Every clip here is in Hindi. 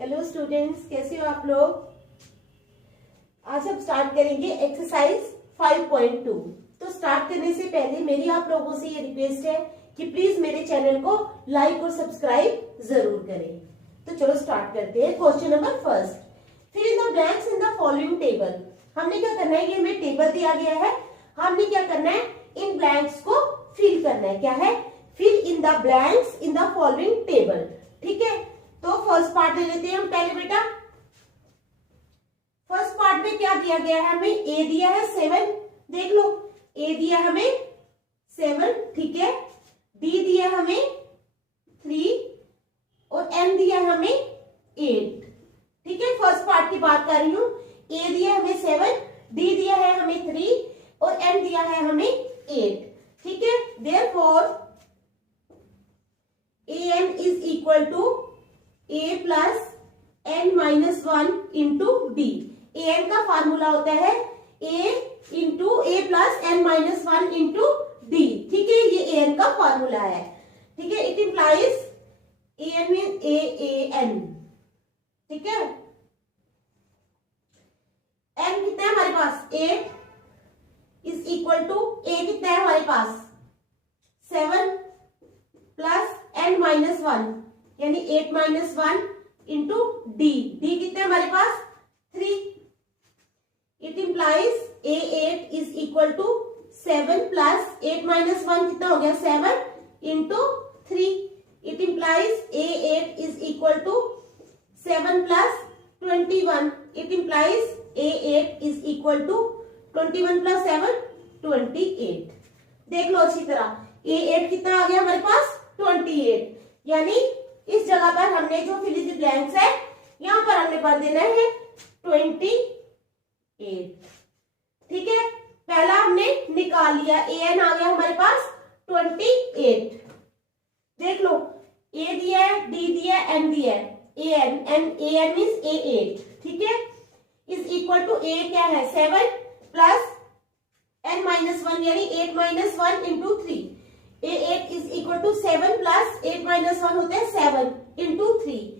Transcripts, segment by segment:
हेलो स्टूडेंट्स, कैसे हो आप लोग। आज हम स्टार्ट करेंगे एक्सरसाइज 5.2। तो स्टार्ट करने से पहले मेरी आप लोगों से ये रिक्वेस्ट है कि प्लीज मेरे चैनल को लाइक और सब्सक्राइब जरूर करें। तो चलो स्टार्ट करते हैं। Question number first, fill in the blanks in the following table. हमने क्या करना है, ये हमें टेबल दिया गया है, हमने क्या करना है, इन ब्लैंक्स को फिल करना है। क्या है, fill in the blanks in the following table. ठीक है, तो फर्स्ट पार्ट ले लेते हैं हम पहले बेटा। फर्स्ट पार्ट में क्या दिया गया है, हमें ए दिया है 7, देख लो ए दिया हमें 7, ठीक है। डी दिया हमें 3 और एम दिया हमें 8, ठीक है। फर्स्ट पार्ट की बात कर रही हूं। ए दिया हमें 7, डी दिया है हमें 3 और एम दिया है हमें 8, ठीक है। Therefore a m is equal to A plus n minus 1 into d. A n का फार्मूला होता है a into a plus n minus 1 into D, ठीक है। ये ए एन का फार्मूला है, ठीक है। It implies A N mean A N, ठीक है। एन कितना है हमारे पास 8 इज इक्वल टू ए कितना है हमारे पास 7 प्लस एन माइनस 1 यानी 8 माइनस 1 इंटू डी। डी कितना है हमारे पास 3। It implies A 8 is equal to 7 plus 8 minus 1 कितना हो गया 7 into 3। It implies A 8 is equal to 7 plus 21। It implies A 8 is equal to 21 plus 7 28। देख लो अच्छी तरह, ए 8 कितना आ गया हमारे पास 28, यानी इस जगह पर हमने जो फिल इन द ब्लैंक्स है यहां पर हमने भर देना है 28, ठीक है। पहला हमने निकाल लिया, ए एन आ गया हमारे पास 28। देख लो ए दिया है, डी दिया है, एम दिया है, ए एन मीन्स ए 8, ठीक है। इज इक्वल टू ए क्या है 7 प्लस एन माइनस 1 यानी 8 minus 1 into 3। A 8 is equal to 7 plus 8 minus 1 होता है 7 into 3।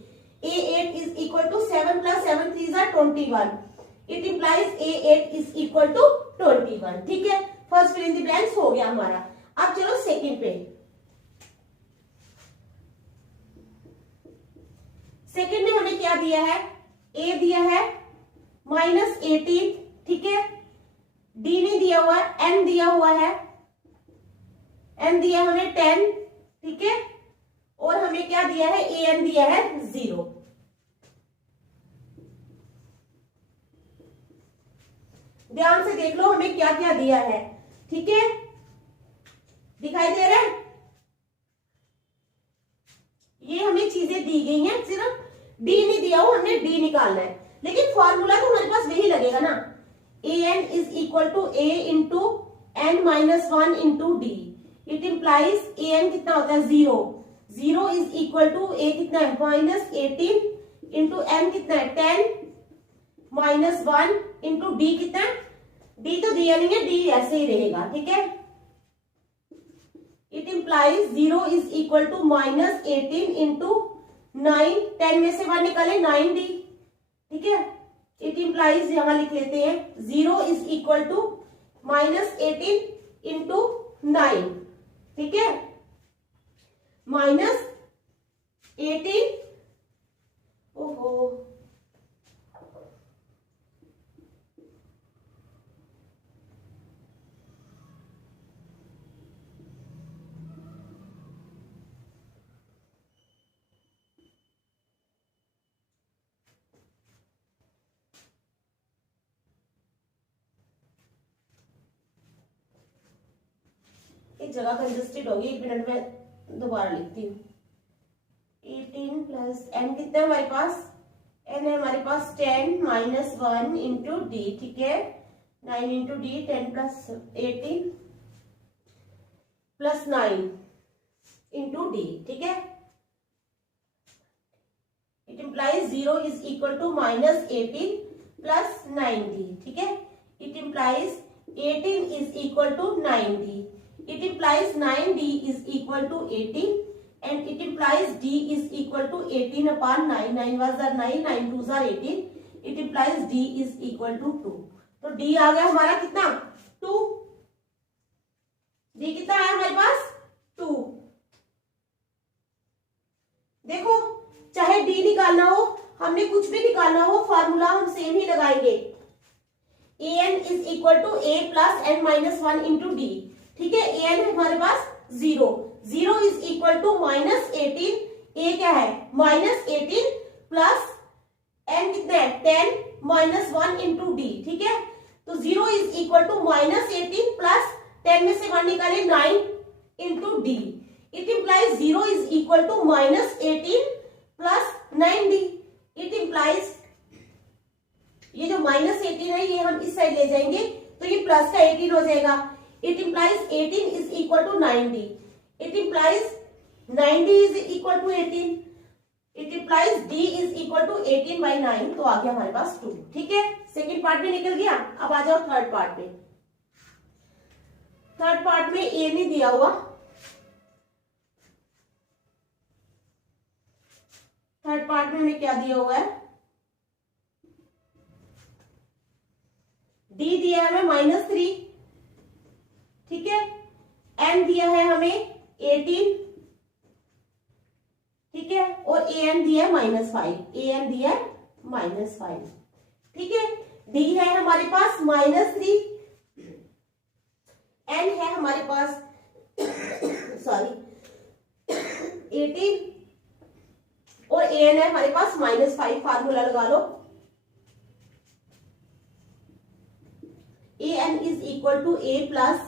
A 8 is equal to 7 plus 7 3 are 21। It implies A 8 is equal to 21, ठीक है। First fill in the blanks हो गया हमारा। अब चलो सेकंड पे। सेकंड में हमें क्या दिया है, ए दिया है -18, ठीक है। डी नहीं दिया हुआ है, एन दिया हुआ है, एन दिया हमें 10, ठीक है। और हमें क्या दिया है, ए एन दिया है 0। ध्यान से देख लो हमें क्या क्या दिया है, ठीक है। दिखाई दे रहा है, ये हमें चीजें दी गई हैं, सिर्फ डी नहीं दिया हुआ, हमने डी निकालना है। लेकिन फॉर्मूला तो हमारे पास वही लगेगा ना, a n is equal to a into n minus 1 into d. It implies A n कितना होता है 0। 0 इज इक्वल टू ए कितना है -18 इंटू एन कितना है 10 माइनस 1 इंटू डी कितना है, डी तो दिया नहीं है, डी ऐसे ही रहेगा, ठीक है। It implies 0 is equal to -18 into 9, 10 में से 1 निकाले 9d, ठीक है। इट इंप्लाइज यहां लिख लेते हैं 0 इज इक्वल टू -18 इंटू 9, ठीक है। -18, ओहो एक जगह कंजस्टेड होगी, 1 मिनट में दोबारा लिखती हूँ। 18 प्लस एन कितना है हमारे पास, एन है हमारे पास 10 माइनस 1 इंटू डी, ठीक है। 9 into D 10 plus 18 plus 9 into D, ठीक है। It implies 0 is equal to -18 plus 9d, ठीक है। It implies 18 is equal to 9d। It implies 9d is equal to 18. and it implies D is equal to 18 upon 9. 9 was 9, 9 2s are 18. It implies D is equal to 2. तो D आ गया हमारा कितना 2. D कितना आया हमारे पास 2. देखो चाहे D निकालना हो, हमने कुछ भी निकालना हो, फार्मूला हम सेम ही लगाएंगे. an is equal to a plus n minus 1 into D. ठीक है, an है हमारे पास 0. 0 is equal to minus 18. a क्या है minus 18 plus n कितना है 10 minus 1 into D. ठीक है, तो 0 is equal to minus 18 plus 10 में से 1 निकाले 9 into D. It implies 0 is equal to minus 18 plus 9D. It implies ये जो minus 18 है ये हम इस साइड ले जाएंगे तो ये प्लस का 18 हो जाएगा. It implies 18 is equal to 9D. It implies 9D is equal to 18. It implies D is equal to 18 by 9. तो आ गया हमारे पास 2. ठीक है, सेकेंड पार्ट में निकल गया. अब आ जाओ थर्ड पार्ट में. थर्ड पार्ट में ए नहीं दिया हुआ. थर्ड पार्ट में हमें क्या दिया हुआ है डी दिया है हमें -3. ठीक है, एन दिया है हमें 18. ठीक है, और ए एन दिया है -5. ए एन दिया है -5. ठीक है, डी है हमारे पास -3. एन है हमारे पास सॉरी 18 और ए एन है हमारे पास -5. फार्मूला लगा लो. A n is equal to A plus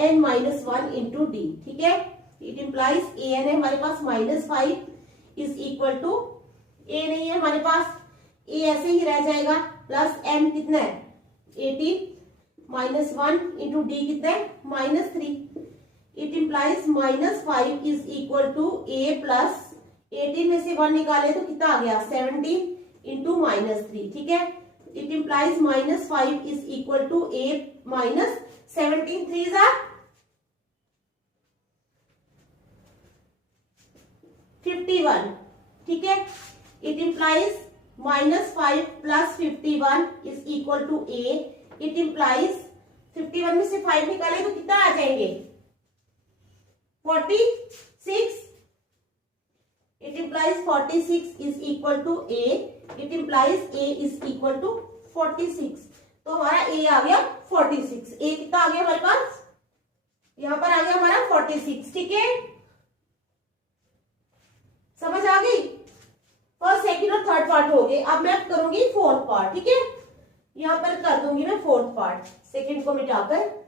n minus 1 into D. ठीक है, इट इम्प्लाइज ए एन है हमारे पास -5 इज इक्वल टू ए नहीं है हमारे पास, ए ऐसे ही रह जाएगा प्लस n कितना है 18 -1 इंटू डी कितना है -3. It implies -5 is equal to A plus 18 में से 1 निकाले तो कितना आ गया 17 इंटू -3. ठीक है, it implies -5 is equal to A minus 17 3s are 51. ठीक है, it implies -5 plus 51 is equal to A. It implies 51 में से 5 निकाले तो कितना आ जाएंगे 46. It implies 46 is equal to A. It implies A is equal to 46. तो हमारा ए आ गया 46. ए कितना आ गया हमारे पास, यहां पर आ गया हमारा 46. ठीक है, समझ आ गई. फर्स्ट सेकंड और थर्ड पार्ट हो गए. अब मैं करूंगी फोर्थ पार्ट. ठीक है, यहां पर कर दूंगी मैं फोर्थ पार्ट सेकंड को मिटाकर.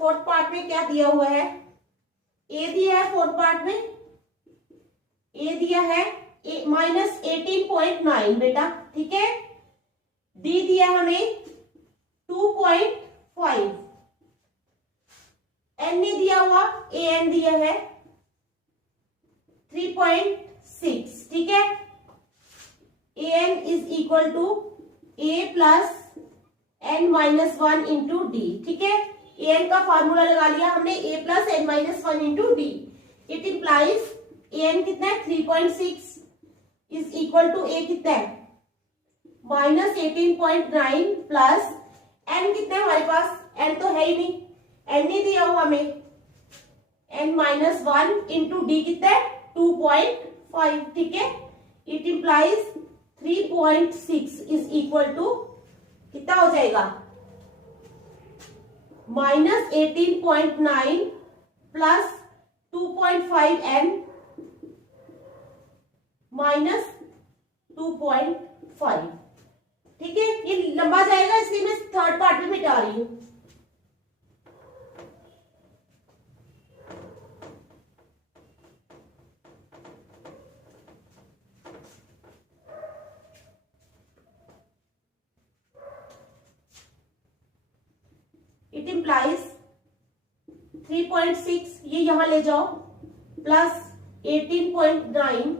फोर्थ पार्ट में क्या दिया हुआ है, ए दिया है फोर्थ पार्ट में. ए दिया है -18.9 बेटा. ठीक है, डी दिया हमें 2.5. एन नहीं दिया हुआ, ए एन दिया है 3.6. ठीक है, a n is equal to A plus n -1 into D. ठीक है, एन का फार्मूला लगा लिया हमने a plus n -1 into d. It implies n कितना है 3.6 इज इक्वल टू ए कितना है -18.9 प्लस n कितना है हमारे पास, n तो है ही नहीं, n नहीं दिया हुआ हमें, n -1 इंटू डी कितना है 2.5. ठीक है, it implies 3.6 is equal to कितना हो जाएगा -18.9 प्लस 2.5n -2.5. ठीक है, ये लंबा जाएगा इसलिए मैं थर्ड पार्ट में मिटा रही हूं. इट इम्प्लाइज 3.6 ये यहां ले जाओ प्लस 18.9,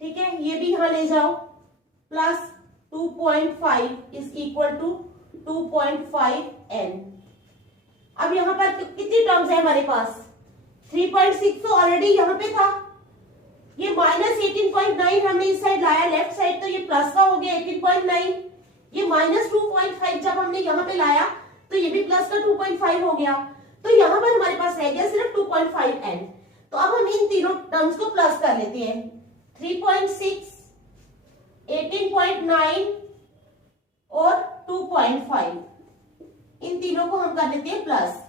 ठीक है, ये भी यहां ले जाओ, plus 2.5 is equal to 2.5n। अब यहाँ पर कितनी टर्म्स है हमारे पास? 3.6 तो ऑलरेडी यहाँ पे था, ये माइनस 18.9 हमने इस साइड लाया लेफ्ट साइड, तो ये प्लस का हो गया 18.9, ये माइनस 2.5 जब हमने यहाँ पे लाया तो ये भी प्लस का 2.5 हो गया, तो यहाँ पर हमारे पास रह गया सिर्फ 2.5n। तो अब हम इन तीनों टर्म्स को प्लस कर लेते हैं, 3.6, 18.9 और 2.5, इन तीनों को हम कर लेते हैं प्लस।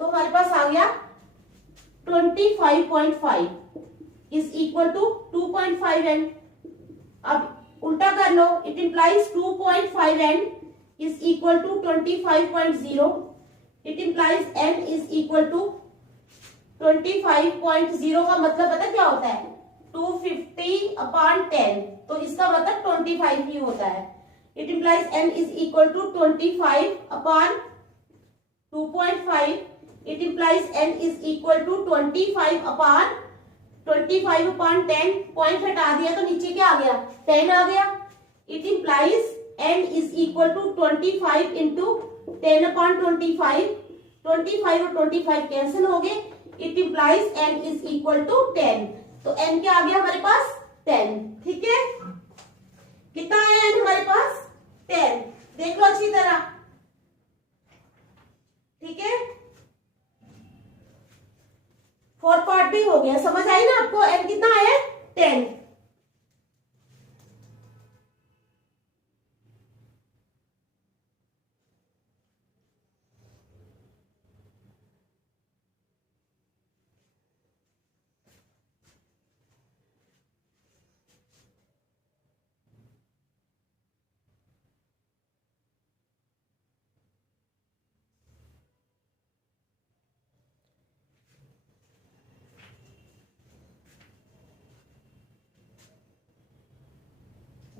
तो हमारे पास आ गया 25.5 इज इक्वल टू 2.5n। अब उल्टा कर लो, it implies 2.5n is equal to 25.0, it implies n is equal to 25.0 का मतलब पता क्या होता है? 250/10, तो इसका मतलब 25 ही होता है। It implies n is equal to 25/2.5, it implies n is equal to 25/10, point हटा दिया तो नीचे क्या आ गया? 10 आ गया। It implies n is equal to 25 into 10/25, 25 और 25 कैंसिल हो गए, it implies n is equal to 10, तो n क्या आ गया हमारे पास? 10, ठीक है। कितना आया n हमारे पास? 10, देख लो अच्छी तरह, ठीक है। फोर्थ पार्ट भी हो गया, समझ आई ना आपको? n कितना आया? 10।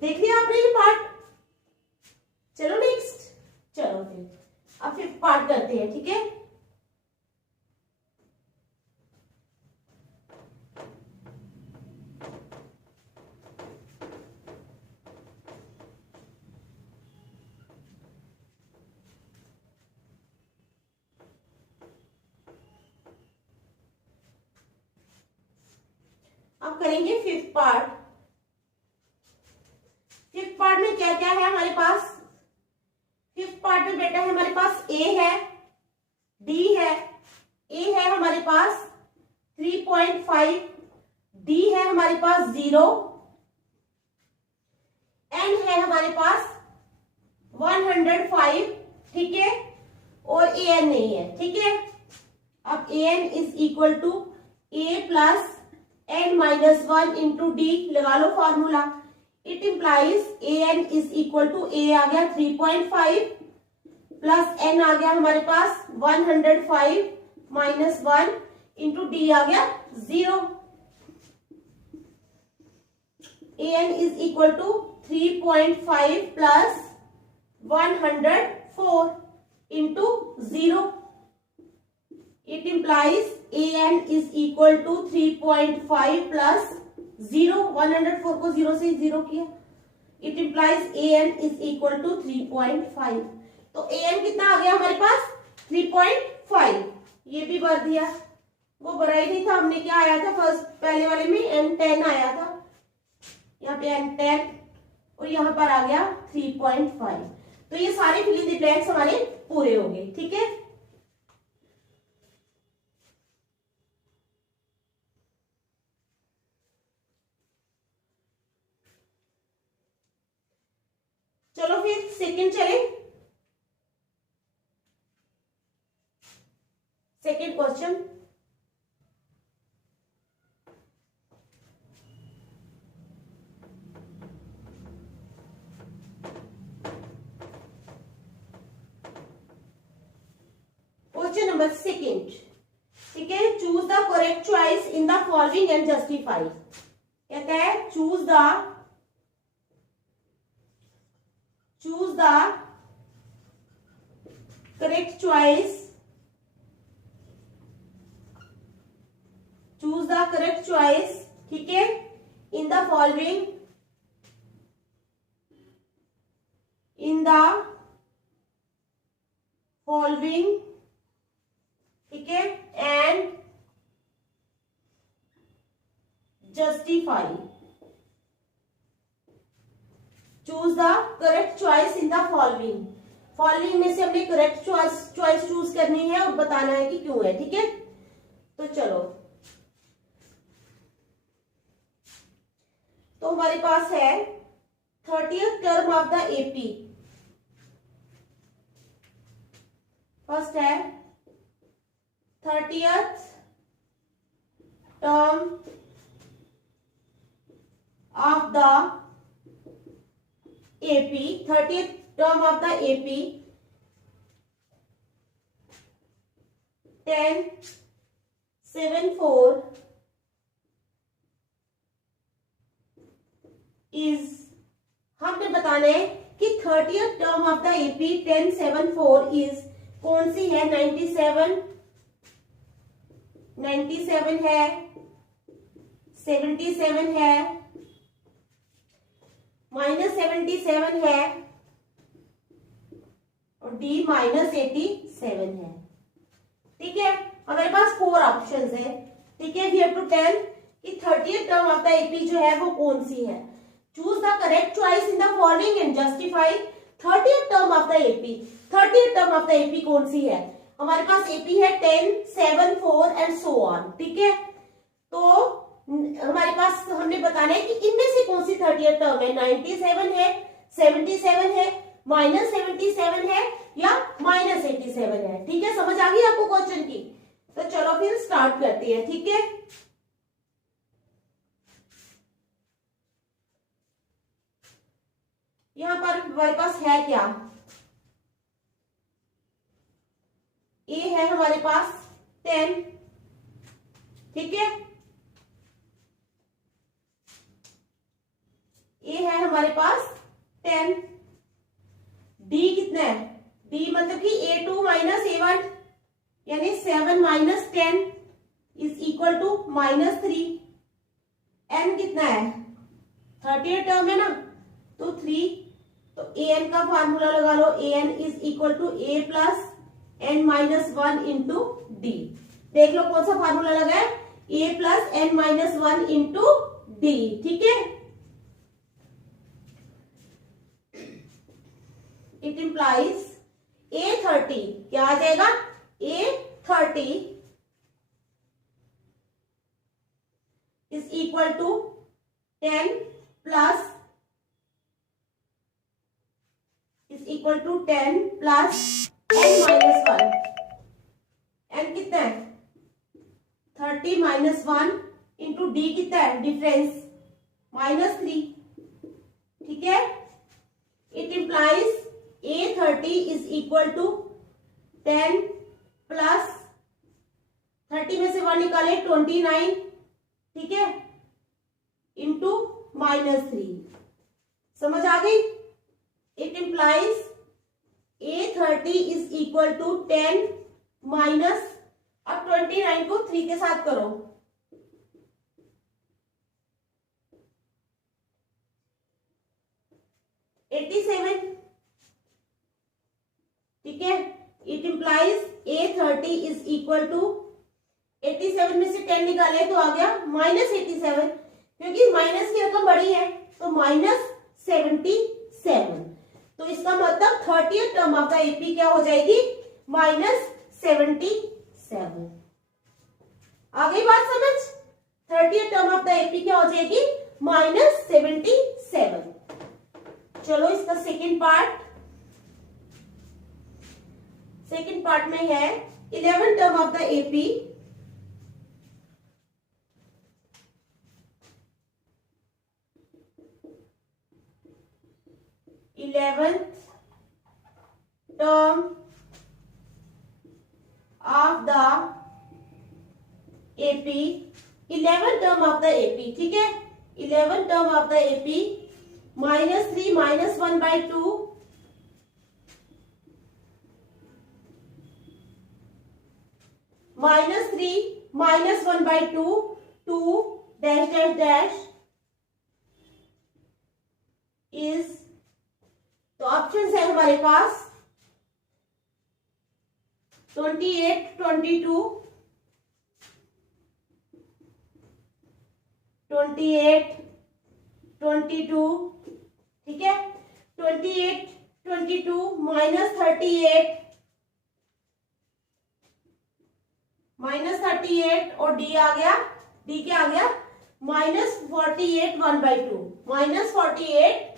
देख लिया आपने ये पार्ट? चलो नेक्स्ट, चलो फिर अब फिफ्थ पार्ट करते हैं, ठीक है। अब करेंगे फिफ्थ पार्ट। फिफ्थ पार्ट में क्या क्या है हमारे पास? फिफ्थ पार्ट में बेटा है हमारे पास a है, d है, a है हमारे पास 3.5, d है हमारे पास 0, n है हमारे पास 105, ठीक है, और an नहीं है, ठीक है। अब an is equal to a plus n minus 1 into d, लगा लो formula. It implies an is equal to a आ गया 3.5 प्लस n आ गया हमारे पास 105 माइनस 1 इंटू डी आ गया 0। an is equal to 3.5 plus 104 into 0। It implies an is equal to 3.5 plus 0, 104 को 0 से 0 किया, it implies an is equal to 3.5। तो an कितना आ गया हमारे पास? 3.5, ये भी भर दिया, वो भरा ही नहीं था, हमने क्या आया था फर्स्ट पहले वाले में n10 आया था, यहाँ पे n10 और यहाँ पर आ गया 3.5। तो ये सारे फिल इन द ब्लैंक्स हमारे पूरे हो गए, ठीक है। चलो फिर सेकंड चले। Second question, question number second, ठीक है। Choose the correct choice in the following and justify. कहता है choose the the correct choice, ठीक है, in the following, ठीक है, and justify. Choose the correct choice in the following. Following में से हमने करेक्ट चॉइस चूज करनी है और बताना है कि क्यों है. ठीक है, तो चलो, तो हमारे पास है 30th term of the AP. First है 30th term of the AP, 30th term of the AP, 1074 is, हमने बताना है कि 30th term of the AP 1074 is कौन सी है. 97 है, 77 है, -77 है और D -87 है. ठीक है, हमारे पास 4 ऑप्शंस है. ठीक है, वी हैव टू टेल कि 30th term of the AP जो है वो कौन सी है. Choose the correct choice in the following and justify 30th term of the AP. 30th term of the AP कौन सी है. हमारे पास एपी है 10, 7, 4 एंड सो ऑन. ठीक है, तो हमारे पास हमने बताना है कि इनमें से कौन सी 30th टर्म है. 97 है, 77 है, -77 है या -87 है. ठीक है, समझ आ गई आपको क्वेश्चन की. तो चलो फिर स्टार्ट करते हैं. ठीक है, यहां पर हमारे पास है क्या. ए है हमारे पास 10. ठीक है, ए है हमारे पास 10. डी कितना है. डी मतलब कि A2 -A1 यानी 7 - 10 इज इक्वल टू -3. एन कितना है. 30th टर्म है ना, तो 3. तो an का फार्मूला लगा लो. an is equal to a plus n -1 into D. देख लो कौन सा फार्मूला लगा है. a plus n -1 into D. ठीक है, इट इंप्लाइज A30 क्या आ जाएगा. A30 is equal to 10 plus n -1. n कितना है. 30 -1 इंटू डी कितना है डिफरेंस -3. ठीक है, it implies A30 is equal to 10 plus 30 में से 1 निकाले 29. ठीक है, इंटू -3. समझ आ गई. It implies A30 is equal to 10 minus, अब 29 को 3 के साथ करो. 87. ठीक है, it implies A30 is equal to 87 में से 10 निकाले तो आ गया -87, क्योंकि माइनस की रकम बड़ी है तो -77. तो इसका मतलब 30th term of the AP क्या हो जाएगी. -77. आ गई बात समझ. 30th term of the AP क्या हो जाएगी. -77. चलो इसका सेकेंड पार्ट में है 11th term of the AP. Term of the AP. 11th term of the AP. ठीक है, 11th term of the AP -3 -1/2 -3 -1/2 2 dash dash dash is, तो ऑप्शन है हमारे पास 28 22 28 22, ठीक है। 28 22 -38 और डी आ गया, डी क्या आ गया -48 1/2, -48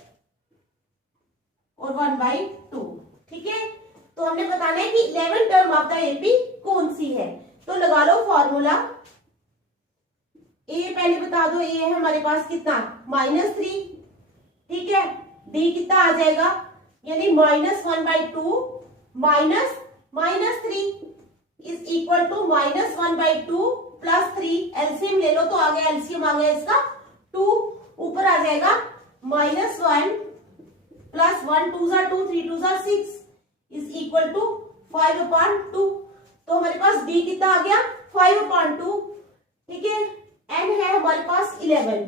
और 1/2, ठीक है। तो हमने बताना है कि 11 टर्म ऑफ द एपी कौन सी है। तो लगा लो फॉर्मूला। ए पहले बता दो, ए है हमारे पास कितना -3, ठीक है। डी कितना आ जाएगा, यानी -1/2 -3 इज इक्वल टू -1/2 +3। एलसीएम ले लो, तो आ गया, एलसीएम आ गया इसका 2, ऊपर आ जाएगा -1 + 1 2 * 2 3 2 * 6 इज इक्वल टू 5/2। तो हमारे पास डी कितना आ गया 5/2, ठीक है। एन है हमारे पास 11,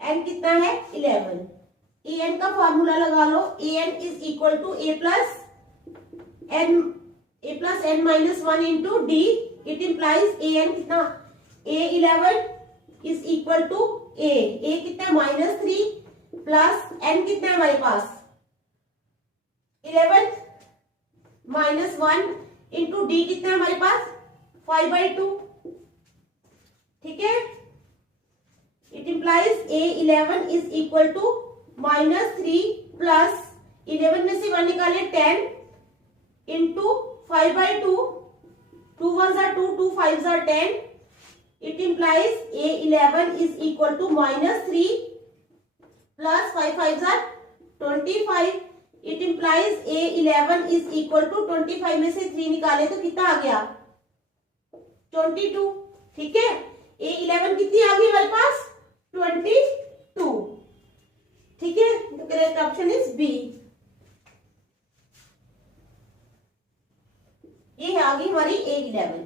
एन कितना है 11। ए एन का फॉर्मूला लगा लो, a n is equal to A plus n -1 into d. It implies a n कितना, A11 is equal to A कितना -3 प्लस एन कितना है हमारे पास 11 -1 इंटू डी कितना है हमारे पास 5/2, ठीक है। It implies A11 is equal to -3 plus 11 में से 1 निकाले 10 into 5/2, 2 1 * 2 2 5 * 10। It implies A11 is equal to -3 plus 5 5 = 25। It implies A11 is equal to 25 में से 3 निकाले तो कितना आ गया 22, ठीक है। A11 कितनी आ गई हमारे पास 22, ठीक है। तो करेक्ट ऑप्शन इज बी। ये आ गई हमारी A11।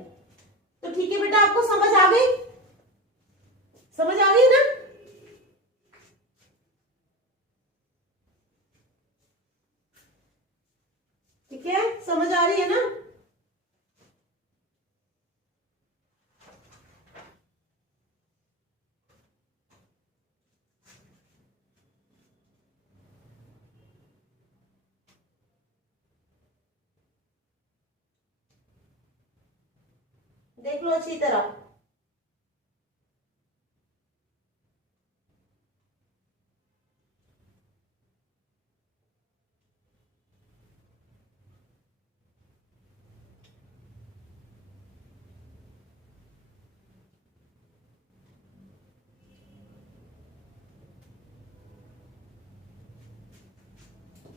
तो ठीक है बेटा, आपको समझ आ गई, समझ आ गई ना। ठीक है, समझ आ रही है ना। देख लो अच्छी तरह।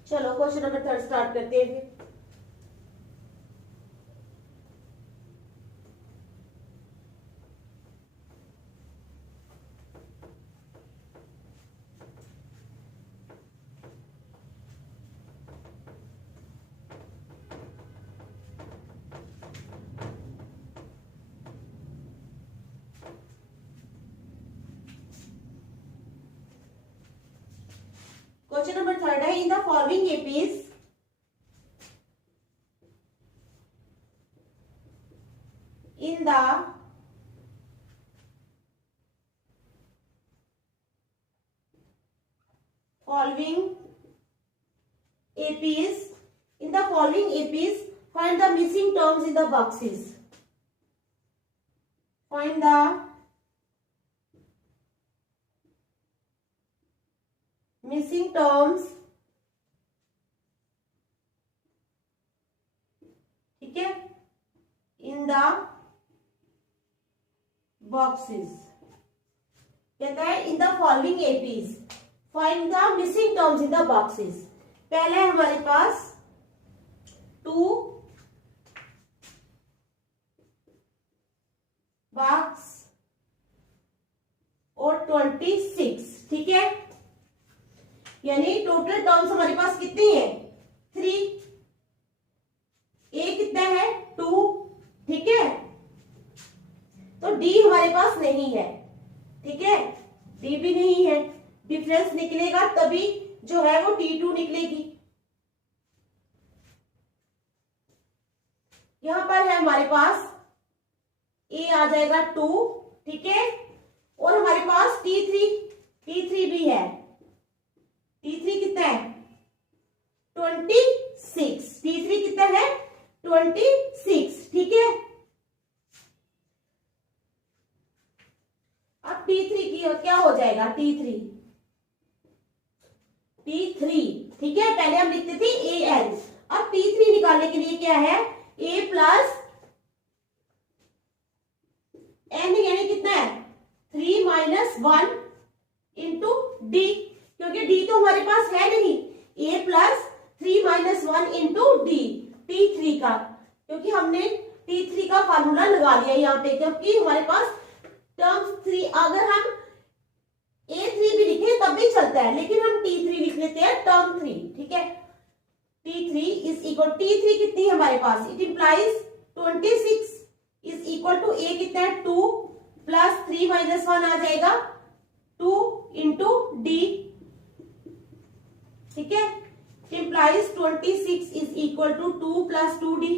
चलो क्वेश्चन नंबर 3 स्टार्ट करते हैं फिर। क्वेश्चन नंबर 3 है, इन the following APs in the following APs find the missing terms in the boxes. Find the missing terms, ठीक है, in the boxes। कहता है इन the following APs find the missing terms in the boxes. पहले हमारे पास 2 बॉक्स और 26, ठीक है। यानी टोटल टर्म्स हमारे पास कितनी है 3। ए कितना है 2, ठीक है। यहां पर है हमारे पास ए आ जाएगा 2, ठीक है, और हमारे पास T3 भी है। T3 कितना है 26, T3 कितना है 26, ठीक है। अब T3 की क्या हो जाएगा T3, ठीक है, पहले हम लिखते थे AN। अब T3 निकालने के लिए क्या है A प्लस N, यानी कितना है 3 माइनस 1 इंटू D, क्योंकि D तो हमारे पास है नहीं, A plus 3 minus 1 into D T3 का, क्योंकि हमने T3 का फार्मूला लगा लिया यहाँ पे, क्योंकि हमारे पास टर्म 3, अगर हम A3 भी लिखे तब भी चलता है, लेकिन हम T3 लिख लेते हैं टर्म 3, ठीक है। T3 इज इक्वल, T3 कितनी है हमारे पास, it implies 26 is equal to A कितना है 2 प्लस 3 माइनस 1 आ जाएगा 2 इंटू D, ठीक है। It implies 26 is equal to 2 plus 2D,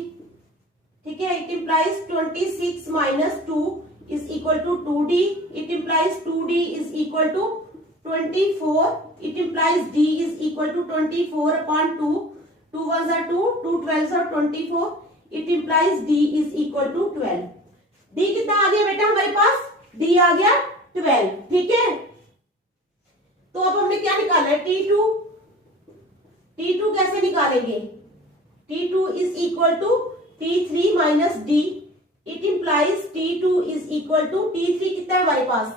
ठीक है। It implies 26 minus 2 is equal to 2D. It implies 2D is equal to 24. It implies D is equal to 24 upon 2. 2 ones are 2, 2 12s are 24. It implies D is equal to 12. D कितना आ गया बेटा हमारे पास, D आ गया 12, ठीक है। तो अब हमने क्या निकालना है T2, T2 कैसे निकालेंगे, T2 is equal to T3 minus D. It implies T2 is equal to T3 कितना है हमारे पास,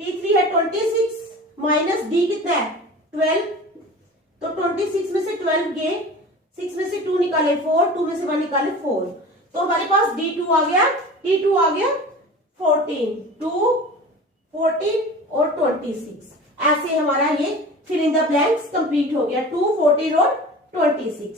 T3 है 26 माइनस D कितना है 12, तो 26 में से 12 गए, 6 में से 2 निकाले 4, 2 में से 1 निकाले 4, तो हमारे पास D2 आ गया, T2 आ गया 14, 2 14 और 26। ऐसे हमारा ये fill in the blanks complete हो गया, 2 14 और 26।